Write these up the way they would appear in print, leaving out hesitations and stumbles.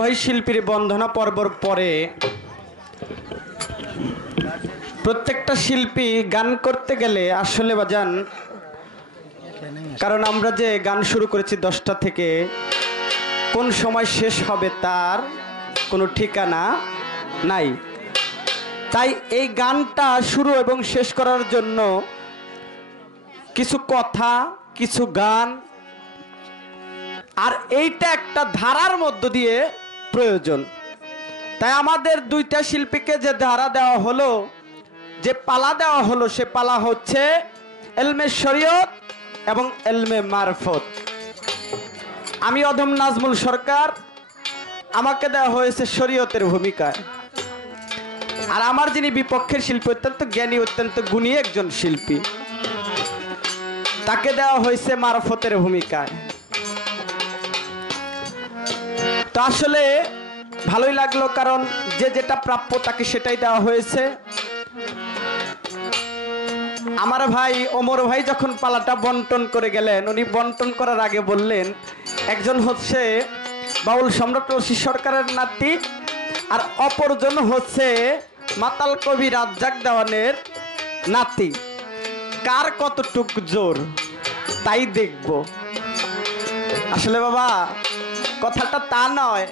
উভয় শিল্পীর বন্দনা পর্বর পরে প্রত্যেকটা শিল্পী গান করতে গেলে আসলে বাজান, কারণ আমরা যে গান শুরু করেছি 10টা থেকে, কোন সময় শেষ হবে তার কোনো ঠিকানা নাই। তাই এই গানটা শুরু এবং শেষ করার জন্য কিছু কথা, কিছু গান, আর এইটা একটা ধারার মধ্য দিয়ে প্রয়োজন। তাই আমাদের দুইটা শিল্পীকে যে ধারা দেওয়া হলো, যে পালা দেওয়া হলো, সে পালা হচ্ছে এলমে শরীয়ত এবং এলমে মারফত। আমি অধম নাজমুল সরকার, আমাকে দেওয়া হয়েছে শরীয়তের ভূমিকায়। আর আমার যিনি বিপক্ষের শিল্পী, অত্যন্ত জ্ঞানী, অত্যন্ত গুণী একজন শিল্পী, তাকে দেওয়া হয়েছে মারফতের ভূমিকায়। তো আসলে ভালোই লাগলো, কারণ যে যেটা প্রাপ্য তাকে সেটাই দেওয়া হয়েছে। আমার ভাই ওমর ভাই যখন পালাটা বন্টন করে গেলেন, উনি বন্টন করার আগে বললেন, একজন হচ্ছে বাউল সম্রাট রশিদ সরকারের নাতি, আর অপরজন হচ্ছে মাতাল কবি রাজ্জাক দেওয়ানের নাতি। কার কতটুক জোর তাই দেখব। আসলে বাবা কথাটা তা নয়,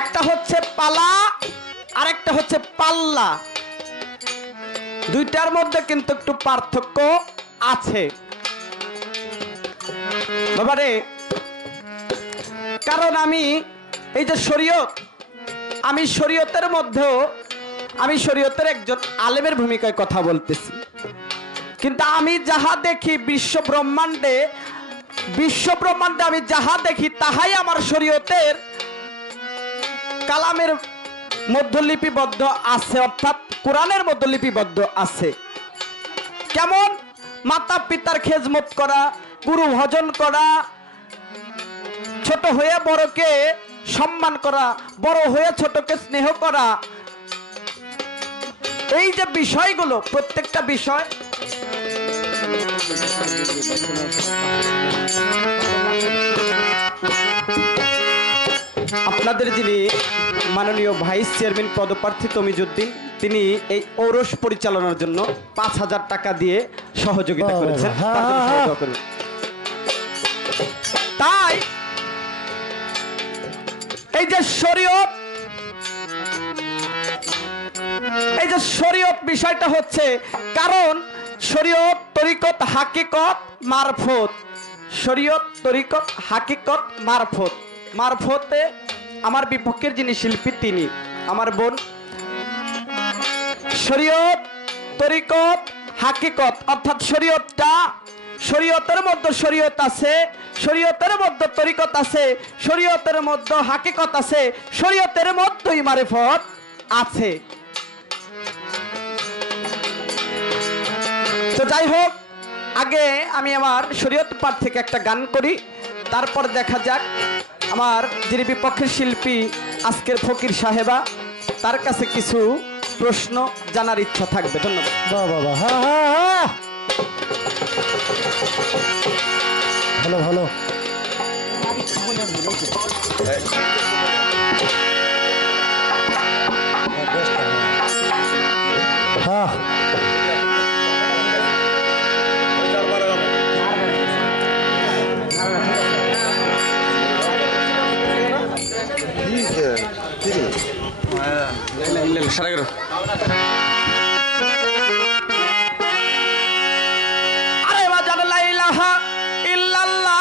একটা হচ্ছে পালা আর একটা হচ্ছে পাল্লা, দুইটার মধ্যে কিন্তু একটু পার্থক্য আছে বাবারে। কারণ আমি এই যে শরীয়ত, আমি শরীয়তের মধ্যেও, আমি শরীয়তের একজন আলেমের ভূমিকায় কথা বলতেছি, কিন্তু আমি যাহা দেখি বিশ্ব ব্রহ্মাণ্ডে আমি যাহা দেখি তাহাই আমার শরীয়তের কালামের মধ্যে লিপিবদ্ধ আছে, অর্থাৎ কোরআনের মধ্যে লিপিবদ্ধ আছে। কেমন? মাতা পিতার খেজমত করা, গুরু ভজন করা, ছোট হয়ে বড়কে সম্মান করা, বড় হয়ে ছোটকে স্নেহ করা, এই যে বিষয়গুলো, প্রত্যেকটা বিষয় আপনাদের যিনি মাননীয় ভাইস চেয়ারম্যান পদপ্রার্থী তমিজউদ্দিন, তিনি এই ঔরস পরিচালনার জন্য 5,000 টাকা দিয়ে সহযোগিতা করেছেন। তাই এই যে শরীয়ত, এই যে শরীয়ত বিষয়টা হচ্ছে, কারণ শরীয়ত, তরিকত, হাকিকত, মারফত। শরীয়ত, তরিকত, হাকিকত, মারফত। মারফতে আমার বিপক্ষের যিনি শিল্পী তিনি আমার বোন। শরীয়ত, তরিকত, হাকিকত, অর্থাৎ শরীয়তটা, শরীয়তের মধ্যে শরীয়ত আছে, শরীয়তের মধ্যে তরিকত আছে, শরীয়তের মধ্যে হাকিকত আছে, শরীয়তের মধ্যেই মারিফত আছে। তো যাই হোক, আগে আমি আমার শরীয়ত পাঠ থেকে একটা গান করি, তারপর দেখা যাক আমার যিনি বিপক্ষের শিল্পী আজকের ফকির সাহেবা, তার কাছে কিছু প্রশ্ন জানার ইচ্ছা থাকবে। ধন্যবাদ। বাবা ভালো ভালো। হ্যাঁ আরে বাজার লা ইলাহা ইল্লাল্লাহ,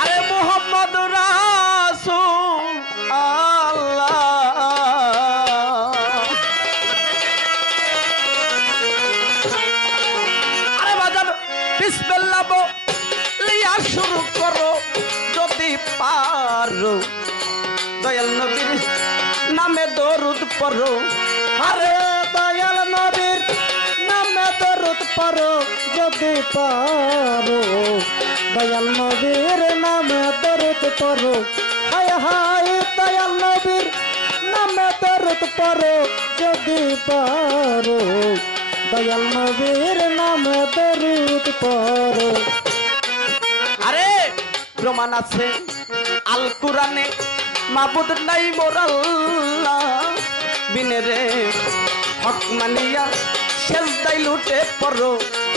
আরে মুহাম্মদ রাসূল আল্লাহ, আরে বাজার বিসমিল্লাহ বলিয়া শুরু করো যদি পারো, দয়াল নবীর নামে দরুদ পড়ো। আরে দয়াল নবীর নামে দরুদ পড়ো যদি পারো, দয়াল নবীর নামে দরুদ পড়ো। হায় হায় দয়াল নবীর নামে নামে দরুদ পড়ো যদি পারো দয়াল নবীর নামে দরুদ পড়ো। আরে প্রমাণ আছে আল কোরআনে মাবুদ নাই মোর আল্লাহ বিনে রে হক মানিয়া সেজদায় লুটে পড়ো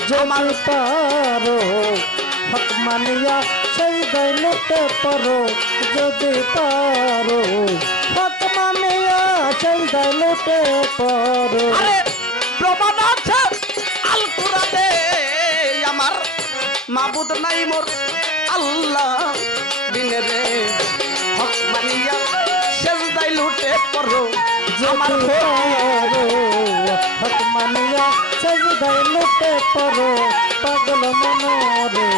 জমাল যদি পারো হক মানিয়া সেই দৈলতে পড়ো যদি পারো হক মানিয়া সেই দৈলতে পড়ো। আরে প্রমাণ আছে আল কোরআনে আমার মাবুদ নাই মোর আল্লাহ বিনে রে হক মানিয়া সেজদায় লুটে পড়ো আমার যদি পারো হক মানিয়া সেই দৈলতে পড়ো পাগল মনরে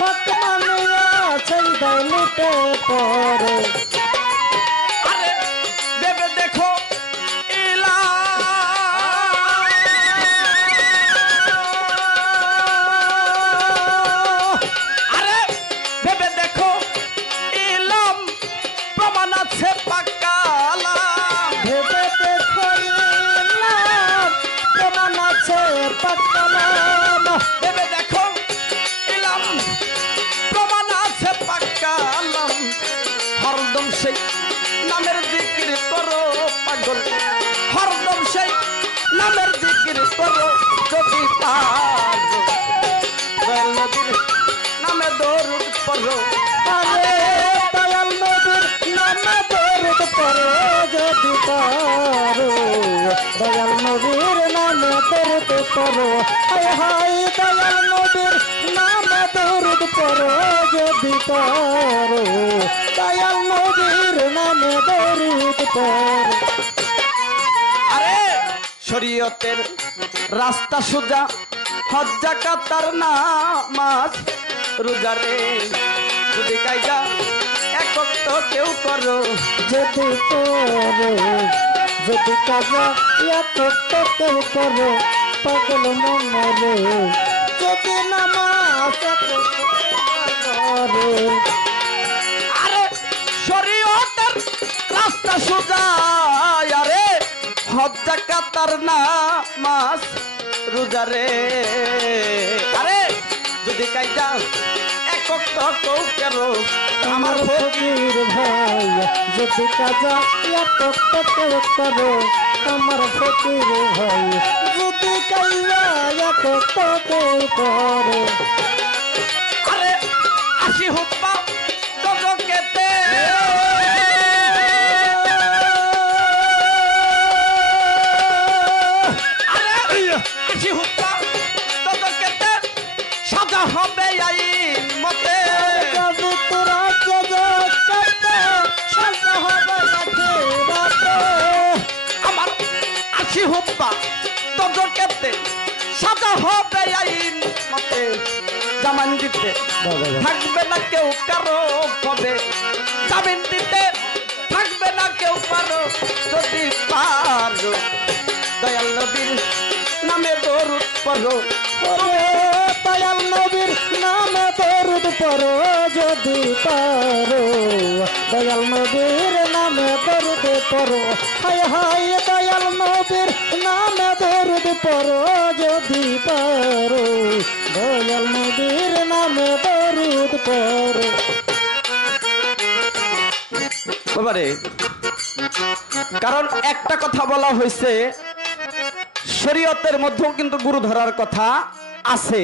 হক মানিয়া সেই দৈলতে পড়ো। আরে দেবে দেখো ইলা আরে ভেবে দেখো ইলাম প্রমাণ আছে পাকালা ভেবে দেখো ইলাম প্রমাণ আছে পাক্কালাম। ভেবে দেখো ইলাম প্রমাণ আছে পাকালাম হরদম সেই নামের জিকির করো পাগল হরদম সেই নামের জিকির করো যদি পারো দয়াল নবীর নামে দরুদ পড়ো আরে দয়াল নবীর নামে দরুদ পড়ো যদি পারো দয়াল নবীর নামে দরুদ পড়ো। হায় হায় দয়াল নবীর নামে দরুদ পড়ো যদি পারো দয়াল নবীর নামে দরুদ পড়ো। আরে শরীয়তের রাস্তা সোজা হজ যাকাত আর নামাজ রোজা রে যদি কায়দা একক তো কেউ করো যদি করো যদি কাজা এত কেউ করো পাগল মনরে যদি নামাজ করো। আরে শরীয়তের রাস্তা সোজা আরে হজ যাকাত আর নামাজ রোজা রে আরে যদি কায়দা একক তো কেউ করো আমার ফকির ভাই যদি কাজা এত কেউ করো আমার ফকির ভাই যদি কাজা এত কেউ করো। আরে আসি হুপ্পা তোকেতে আরে আসি হুপ্পা তোকেতে সাজা হবে আইন মতে যদি তোরা কাজা করতে সাজা হবে নাকি রাতে। আমার আসি হুপ্পা তোকেতে সাজা হবে আইন মতে জামান দিতে থাকবে না কেউ কারো হবে জামিন দিতে থাকবে না কেউ পারো যদি পারো দয়াল নবীর নামে দরুদ পড়ো ওরে দয়াল নবীর নামে দরুদ পড়ো যদি পারো দয়াল নবীর নামে দরুদ পড়ো। হায় হায় দয়াল নবীর নামে দরুদ পড়ো যদি পারো দয়াল নবীর নামে দরুদ পড়ো। বাবারে কারণ একটা কথা বলা হয়েছে শরীয়তের মধ্যেও কিন্তু গুরু ধরার কথা আছে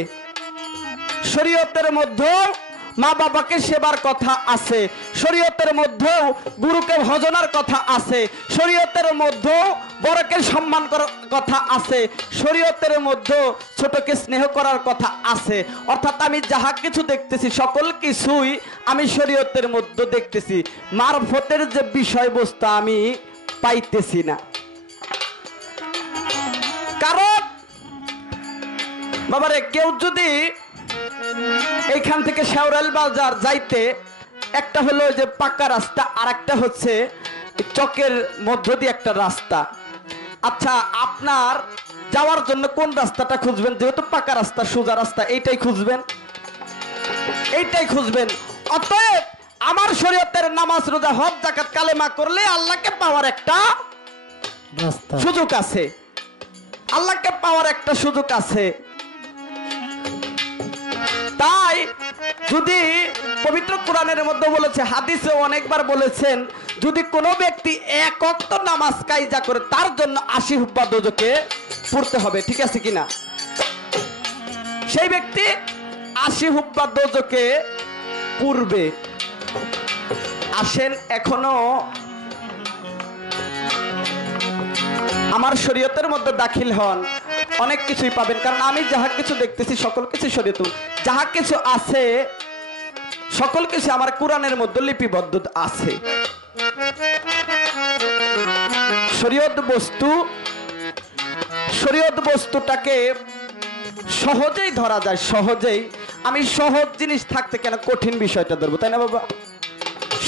শরীয়তের মধ্যেও মা বাবাকে সেবার কথা আছে শরীয়তের মধ্যেও গুরুকে ভজনার কথা আছে শরীয়তের মধ্যেও বড়কে সম্মান করার কথা আছে শরীয়তের মধ্যেও ছোটকে স্নেহ করার কথা আছে অর্থাৎ আমি যাহা কিছু দেখতেছি সকল কিছুই আমি শরীয়তের মধ্যে দেখতেছি মারফতের যে বিষয়বস্তু আমি পাইতেছি না কারণ বাবারে কেউ যদি এইখান থেকে শেওরাল বাজার যাইতে একটা হলো যে পাকা রাস্তা আর একটা হচ্ছে চকের মধ্য দিয়ে একটা রাস্তা আচ্ছা আপনার যাওয়ার জন্য কোন রাস্তাটা খুঁজবেন যেহেতু পাকা রাস্তা সোজা রাস্তা এইটাই খুঁজবেন অতএব আমার শরীয়তের নামাজ রোজা হজ যাকাত কালেমা করলে আল্লাহকে পাওয়ার একটা রাস্তা সুযোগ আছে, আল্লাহকে পাওয়ার একটা সুযোগ আছে। তাই যদি পবিত্র কোরআনের মধ্যে বলেছে, হাদিসে অনেকবার বলেছেন, যদি কোনো ব্যক্তি এক ওয়াক্ত নামাজ কায়জা করে তার জন্য 80 হুব্বা দোজখে পড়তে হবে, ঠিক আছে কিনা? সেই ব্যক্তি 80 হুব্বা দোজখে পূর্বে আসেন। এখনো আমার শরীয়তের মধ্যে দাখিল হন, অনেক কিছুই পাবেন। কারণ আমি যাহা কিছু দেখতেছি সকল কিছু শরীয়ত, যাহা কিছু আছে সকল কিছু আমার কোরআনের মধ্যে লিপিবদ্ধ আছে। শরীয়ত বস্তুটাকে সহজেই ধরা যায়, সহজেই। আমি সহজ জিনিস থাকতে কেন কঠিন বিষয়টা ধরবো, তাই না বাবা?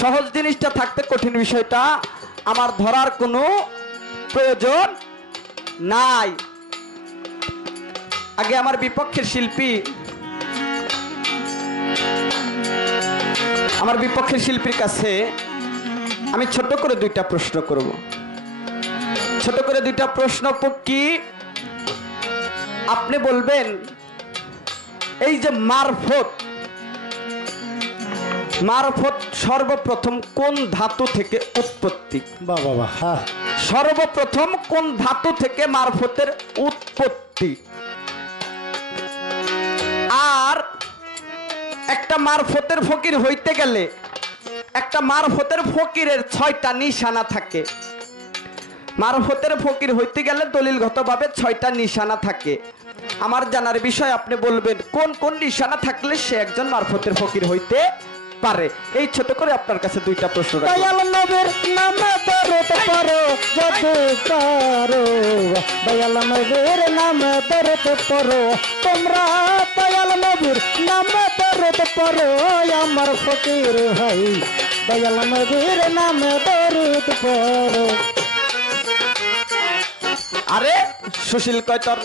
সহজ জিনিসটা থাকতে কঠিন বিষয়টা আমার ধরার কোনো প্রয়োজন নাই। আগে আমার বিপক্ষের শিল্পীর কাছে আমি ছোট করে দুইটা প্রশ্ন করব। ছোট করে দুইটা প্রশ্ন কি আপনি বলবেন, এই যে মারফত সর্বপ্রথম কোন ধাতু থেকে উৎপত্তি? বাবা হ্যাঁ, সর্বপ্রথম কোন ধাতু থেকে মারফতের উৎপত্তি? আর একটা মারফতের ফকির হইতে গেলে একটা মারফতের ফকিরের 6টা নিশানা থাকে। মারফতের ফকির হইতে গেলে দলিলগতভাবে 6টা নিশানা থাকে। আমার জানার বিষয় আপনি বলবেন কোন কোন নিশানা থাকলে সে একজন মারফতের ফকির হইতে পারে। এই ছোট করে আপনার কাছে দুইটা প্রশ্ন রাখলাম। দয়াল নবীর নামে দরুদ পড়ো যদি পারো, দয়াল নবীর নামে দরুদ পড়ো তোমরা, দয়াল নবীর নামে দরুদ পড়ো আমার ফকির ভাই, দয়াল নবীর নামে দরুদ পড়ো। আরে সুশীল কয়তর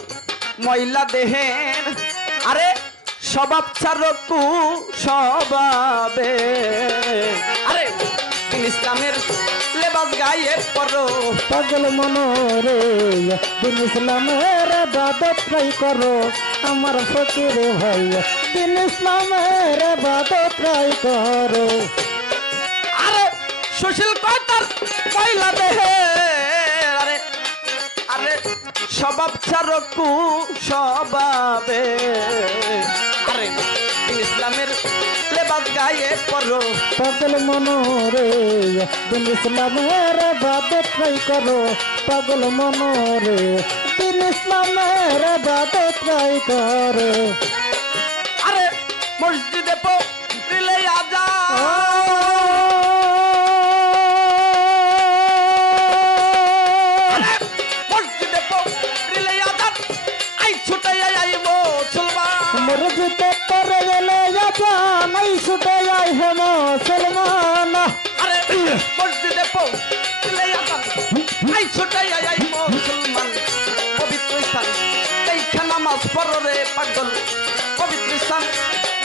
মহিলা দেহের, আরে স্বভাব চারকু স্বভাবে, আরে ইসলামের লেবাস গায়ে পরো, পাগল মনোরে দিন ইসলামের ইবাদত ট্রাই করো আমার ফকির ভাই, দিন ইসলামের ইবাদত ট্রাই করো। আরে সুশীল কয়তর মহিলা দেহের, আরে আরে স্বভাব চারকু স্বভাবে, আরে ইসলামের লেবাস গায়ে পরো, পাগল মনোরে দিন ইসলামের ইবাদত ট্রাই করো, পাগল মনোরে দিন ইসলামের ইবাদত ট্রাই করো। আরে মসজিদে পড়লে আজান, মসজিদে পড়লে আজান, আই ছুটাই আই মুসলমান, মসজিদে পড়ে গেলে আজান আই ছুটে আই হে মুসলমান, আরে মসজিদে পড়লে আজান, আই ছুটাই আই মুসলমান, পবিত্র স্থান দেখা নামাজ পড়ো রে পাগল, পবিত্র স্থান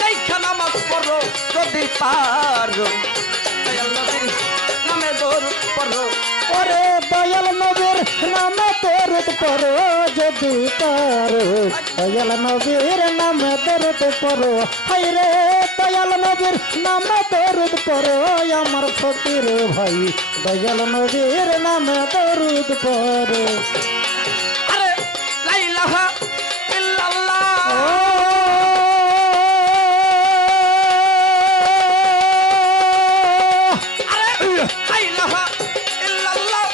দেখা নামাজ পড়ো যদি পারো, দয়াল নবীর নামে দরুদ পড়ো, ওরে দয়াল নবীর নামে দরুদ পড়ো যদি পারো, দয়াল নবীর নামে দরুদ পড়ো, হাই রে দয়াল নবীর নামে দরুদ পড়ো আমার ফকির ভাই, দয়াল নবীর নামে দরুদ পড়ো। আরে লা ইলাহা ইল্লাল্লাহ, আরে লা ইলাহা ইল্লাল্লাহ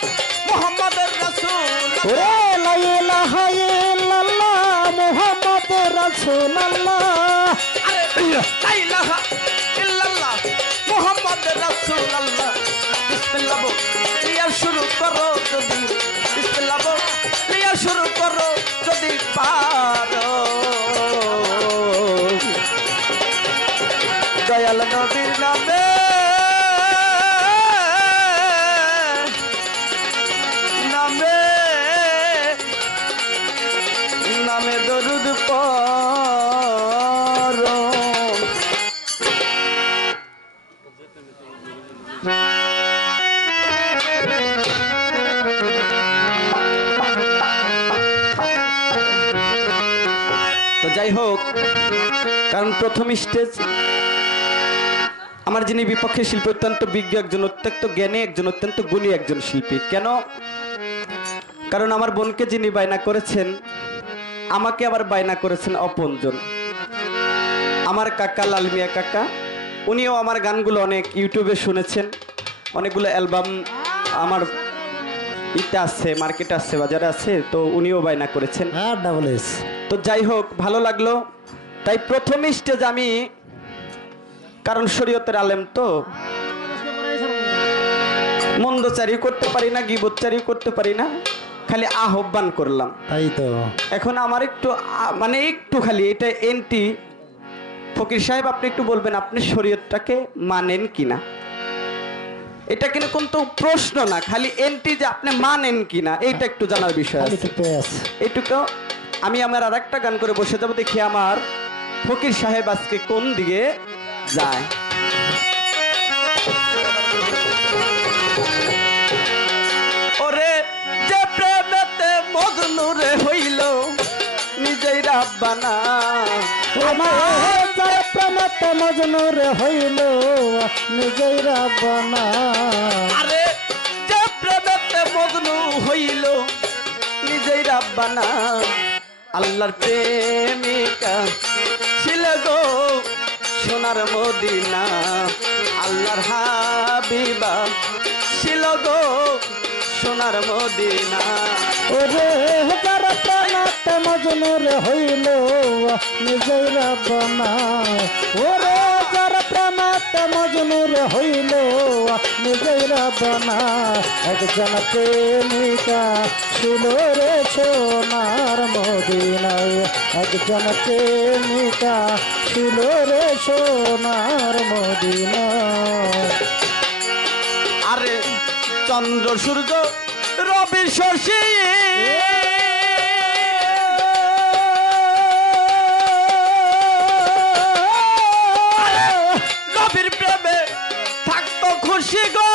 মুহাম্মাদুর রাসূলুল্লাহ, ওরে লা ইলাহা ইল্লাল্লাহ মুহাম্মাদুর রাসূলুল্লাহ, আরে লা ইলাহা ইল্লাল্লাহ মুহাম্মাদুর রাসূলুল্লাহ। বিসমিল্লাহ বলিয়া শুরু করো যদি, বিসমিল্লাহ বলিয়া শুরু করো যদি পারো, দয়াল নবীর নামে নামে নামে দরুদ পড়ো। তো যাই হোক, কারণ প্রথম স্টেজ আমার যিনি বিপক্ষে শিল্পী অত্যন্ত বিজ্ঞ একজন, অত্যন্ত জ্ঞানী একজন, অত্যন্ত গুণী একজন শিল্পী। কেন? কারণ আমার বোনকে যিনি বায়না করেছেন, আমাকে আবার বায়না করেছেন অপরজন, আমার কাকা লাল মিয়া কাকা। উনিও আমার গানগুলো অনেক ইউটিউবে শুনেছেন, অনেকগুলো অ্যালবাম আমার ইতে আছে, মার্কেটে আছে, বাজারে আছে, তো উনিও বায়না করেছেন। হ্যাঁ, ডাবল এস। তো যাই হোক, ভালো লাগলো। তাই প্রথম স্টেজ আমি, কারণ শরীয়তের আলেম তো মন্দচারিও করতে পারি না, গীবতচারিও করতে পারি না, খালি আহ্বান করলাম। তাই তো। এখন আমার একটু মানে একটু খালি এটা এন্টি ফকির সাহেব, আপনি একটু বলবেন আপনি শরীয়তটাকে মানেন কিনা। এটা কিন্তু কোনো প্রশ্ন না, খালি এন্টি যে আপনি মানেন কিনা, এইটা একটু জানার বিষয় খালি আছে। তো পেঁয়াজ। এইটুকু আমি আমার আর একটা গান করে বসে যাবো, দেখি আমার ফকির সাহেব আজকে কোন দিকে যায়। ওরে যে প্রেমেতে মজনু রে হইল নিজেই রাব্বানা, আমার প্রেমতে মজনু রে হইল নিজেই রাব্বানা। আরে যে প্রেমেতে মজনু হইল নিজেই রাব্বানা, আল্লাহর প্রেমিকা ছিল গো সোনার মদিনা, আল্লাহর হাবিবা ছিল গো সোনার মদিনা। ওরে যারা প্রেমতে মজনু রে হইল নিজেই রাব্বানা, ওরে যারা প্রেমতে মজনু রে হইল নিজেই রাব্বানা। একজন প্রেমিকা ছিল রে সোনার মদিনায়, একজন প্রেমিকা ছিল রে সোনার মদিনায়। আরে চন্দ্র সূর্য রবি শশী রবির প্রেমে থাকতো খুশি গো,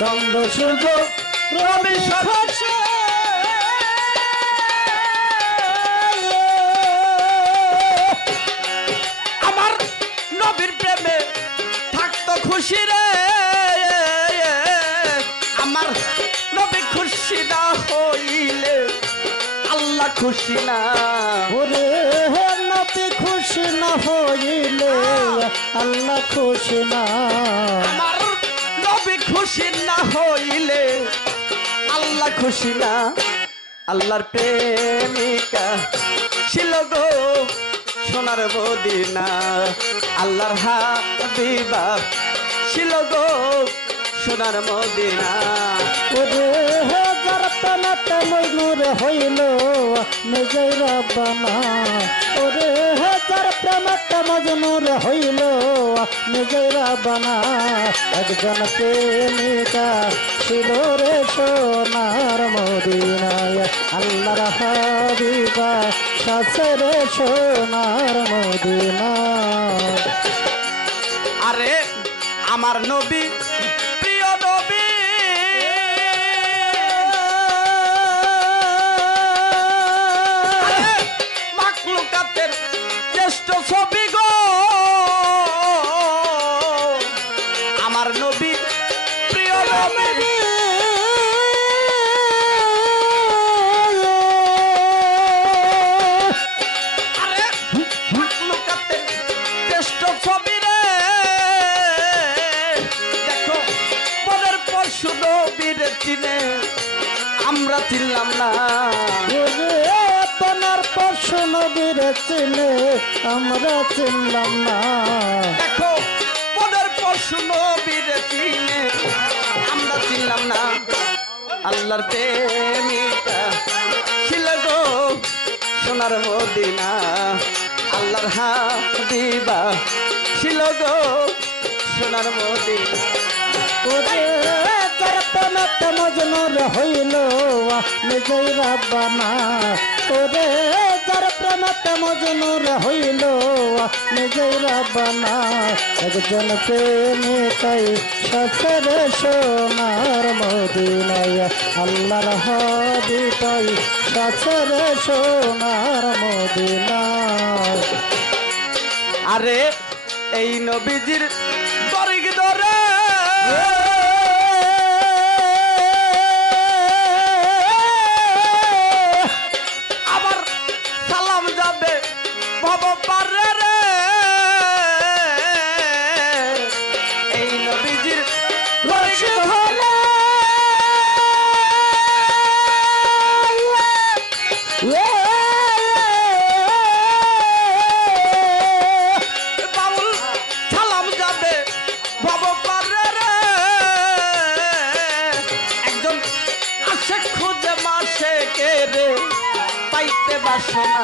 চন্দ্র সূর্য রবি শশী আমার নবীর প্রেমে থাকতো খুশি রে, আমার নবী খুশি না হইলে আল্লাহ খুশি না। ওরে নবী খুশি না হইলে আল্লাহ খুশি না, আমার নবী খুশি না হইলে আল্লাহ খুশি না। আল্লাহর প্রেমিকা ছিল গো সোনার মদিনা, আল্লাহর হাবিবা ছিল গো সোনার মদিনা। ওরে যারা প্রেমতে মজনু রে হইল নিজেই রাব্বানা, ওরে যারা প্রেমতে মজনু রে হইল নিজেই রাব্বানা। একজন প্রেমিকা ছিল রে সোনার মদিনায়, আল্লাহর হাবিবা সাথে রে সোনার মদিনায়। আরে আমার নবী প্রিয় নবী, মাখলুকাতের শ্রেষ্ঠ ছবি গো, আমার নবী প্রিয় নবী। আরে মাখলুকাতের শ্রেষ্ঠ ছবি রে, দেখো পরের পরশু নবীর চিনে আমরা চিনলাম না, আপনার পশু নবীর চিনে আমরা চিনলাম না। দেখো পরের পরশু নবীর চিনে আমরা চিনলাম না। আল্লাহর প্রেমিকা ছিল গো সোনার মদিনা, আল্লাহর হাবিবা ছিল গো সোনার মদিনা। ওরে যারা প্রেমতে মজনু রে হইল নিজেই রাব্বানা ওরে যার প্রেমতে মজনুর হইল নিজেই রাব্বানা একজন প্রেমিকাই সচরে সোনার মদিনায় আল্লাহর হাবিবাই সচরে সোনার মদিনায় আরে এই নবীজির তরিক ধরে আবার সালাম যাবে ভব পারে রে এই নবীজির তরিক ধরে বাউল সালাম যাবে ভব পারে রে একজন আসে খুঁজে মাসে কে রে পাইতে বাসনা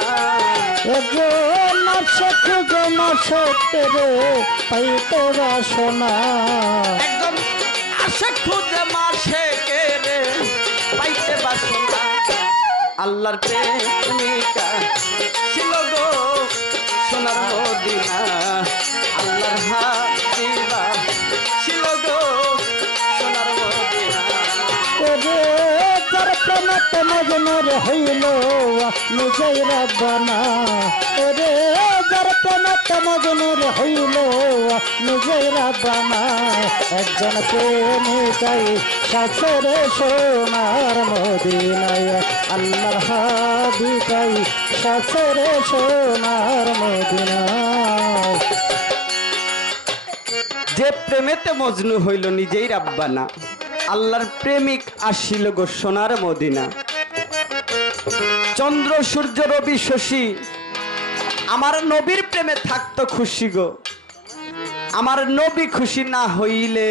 একজন মাসে খুঁজে মাসে তেরে পাইতে বাসনা একজন আসে খুঁজে মাসে কে রে পাইতে বাসনা আল্লাহর প্রেমিকা ছিল গো সোনার মদিনা আল্লাহর হাবিবা ছিল গো সোনার মদিনা ওরে যার প্রেমতে মজনুর হইল নিজেই রাব্বানা ওরে যার প্রেমতে মজনুর হইল নিজেই রাব্বানা একজন প্রেমিকাই সাচরে সোনার মদিনায় আল্লাহর হাবিবাই সাচরে সোনার মদিনায় যে প্রেমেতে মজনু হইল নিজেই রাব্বানা আল্লাহর প্রেমিক আসিল গো সোনার মদিনা চন্দ্র সূর্য রবি শশী আমার নবীর প্রেমে থাকতো খুশি গো আমার নবী খুশি না হইলে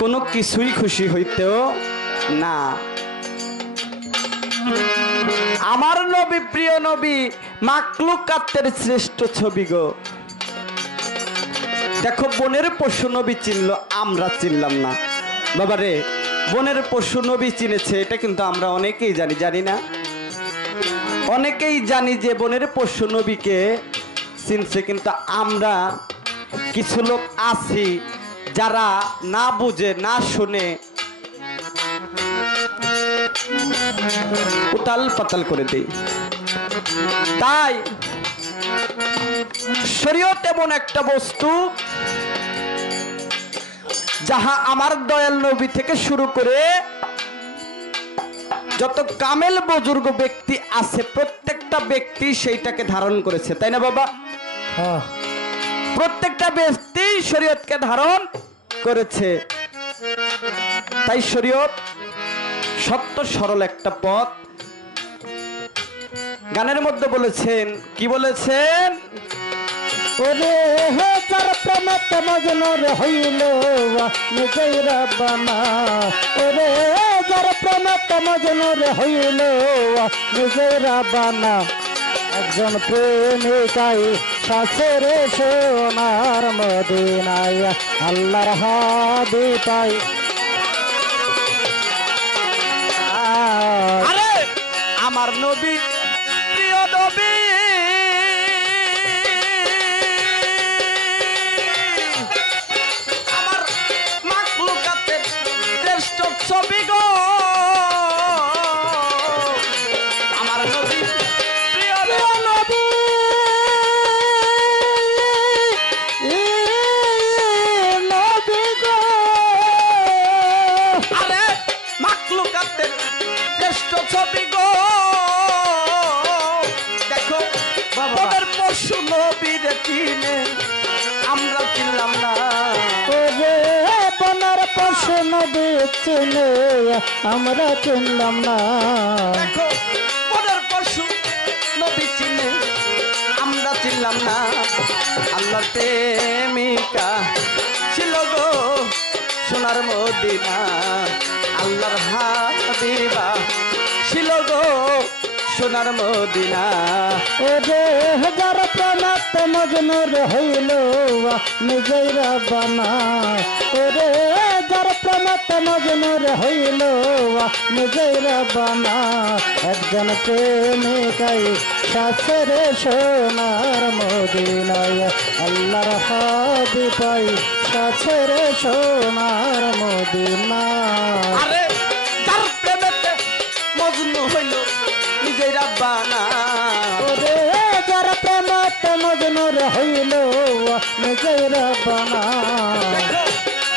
কোনো কিছুই খুশি হইতেও না আমার নবী প্রিয় নবী মাকলুকাতের শ্রেষ্ঠ ছবি গো দেখো বনের পশু নবী চিনল আমরা চিনলাম না বাবা রে বনের পশু নবী চিনেছে এটা কিন্তু আমরা অনেকেই জানি না অনেকেই জানি যে বনের পশু নবীকে চিনছে কিন্তু আমরা কিছু লোক আছি যারা না বুঝে না শুনে উতাল পাতাল করে দেই তাই শরীয়ত এমন একটা বস্তু যাহা আমার দয়াল নবী থেকে শুরু করে যত কামেল বুজুর্গ ব্যক্তি আছে প্রত্যেকটা ব্যক্তি সেইটাকে ধারণ করেছে তাই না বাবা হ্যাঁ প্রত্যেকটা ব্যক্তি শরীয়তকে ধারণ করেছে তাই শরীয়ত সত্য সরল একটা পথ গানের মধ্যে বলেছেন কি বলেছেন ওরে হে যার প্রেমতে মজনুর হইল নিজেই রাব্বানা ওরে যার প্রেমতে মজনুর হইল নিজেই রাব্বানা একজন প্রেমিকাই সাচরে সোনার মদিনায় আল্লাহর হাবিবাই আরে আমার নবী প্রিয় নবী আমার মাখলুকাতের শ্রেষ্ঠ ছবি গো আমার নবী প্রিয় নবী নবী গো আরে মাখলুকাতের শ্রেষ্ঠ ছবি গো দেখো বাবার পশু নবীর চিনে আমরা চিনলাম না ওরে বনার পশু নবী চিনে আমরা চিনলাম না দেখো বনের পশু নবী চিনে আমরা চিনলাম না আল্লাহর প্রেমিকা ছিল গো সোনার মদিনা আল্লাহর হাবিবা ছিল গো সোনার মদিনা ওরে হাজার প্রাণাতে মজনুর হইল নিজেই রাব্বানা ওরে যার প্রেমে প্রেমত মজনুর হইল নিজের রব্বানা একজন প্রেমিকাই সাথে সোনার মদিনায় আল্লাহর হাবিব পাই সাথে সোনার মদিনায় আরে যার প্রেমেতে মজনু হইল নিজেই রাব্বানা ওরে যার প্রেমত মজনুর হইল নিজের রব্বানা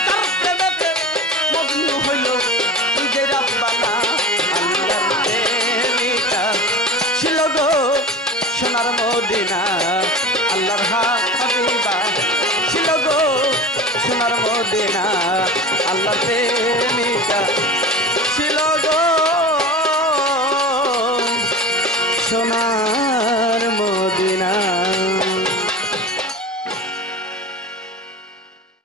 যার প্রেমেতে মজনু হইল নিজেই রাব্বানা আল্লাহর প্রেমিকা ছিল গো সোনার মদিনা